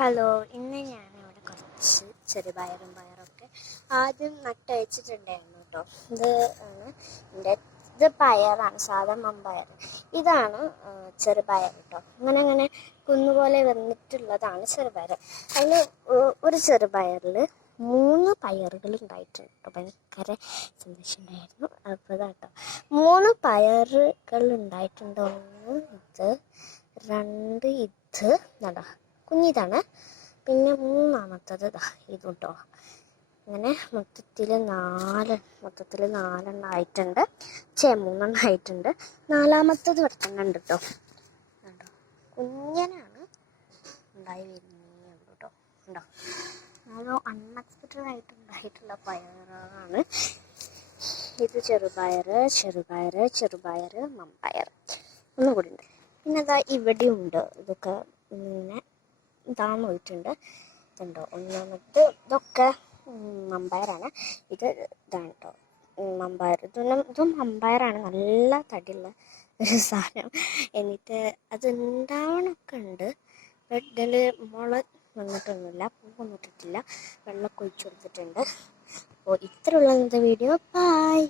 Hello, ഇന്ന് ഞാനിവിടെ കുറച്ച് ചെറുപയറും പയറൊക്കെ ആദ്യം നട്ടയച്ചിട്ടുണ്ടായിരുന്നു കേട്ടോ. ഇത് പയറാണ്, സാധാ മമ്പയർ. ഇതാണ് ചെറുപയർ കേട്ടോ. അങ്ങനെ കുന്നുപോലെ വന്നിട്ടുള്ളതാണ് ചെറുപയർ. അതിൽ ഒരു ചെറുപയറിൽ 3 പയറുകൾ ഉണ്ടായിട്ടുണ്ട് കേട്ടോ. ഭയങ്കര സന്തോഷമുണ്ടായിരുന്നു. അപ്പോൾ കേട്ടോ 3 പയറുകൾ ഉണ്ടായിട്ടുണ്ട്. 1 ഇത്, 2 ഇത് നടാ കുഞ്ഞിതാണ്. പിന്നെ 3-മത്തത് ഇത് കേട്ടോ. അങ്ങനെ മൊത്തത്തിൽ 4 ആയിട്ടുണ്ട്. 3 ആയിട്ടുണ്ട്. 4-മത്തത് വെട്ടുന്നുണ്ട് കേട്ടോ. കണ്ടോ, കുഞ്ഞനാണ് ഉണ്ടായി വരുന്നേ കേട്ടോ. ഉണ്ടോ, ഓരോ അൺഎക്സ്പെക്റ്റഡ് ആയിട്ട് ഉണ്ടായിട്ടുള്ള പയറാണ് ഇത്. ചെറുപയർ മമ്പയർ ഒന്നുകൂടി ഉണ്ട്. പിന്നെ ഇവിടെ ഉണ്ട്. ഇതൊക്കെ ഇങ്ങനെ താന്ന് പോയിട്ടുണ്ട്. ഇതുണ്ടോ, 1-മത്തെ ഇതൊക്കെ മമ്പയറാണ്. ഇതാണ് കേട്ടോ മമ്പയർ. ഇതും മമ്പയറാണ്. നല്ല തടിയുള്ള ഒരു സാധനം. എന്നിട്ട് അത് ഉണ്ടാവണമൊക്കെ ഉണ്ട്. ഇതിൽ മുള വന്നിട്ടൊന്നുമില്ല, പൂവൊന്നും ഇട്ടിട്ടില്ല. വെള്ളമൊക്കെ ഒഴിച്ചു കൊടുത്തിട്ടുണ്ട്. അപ്പോൾ ഇത്രയുള്ള ഇന്നത്തെ വീഡിയോ. ബൈ.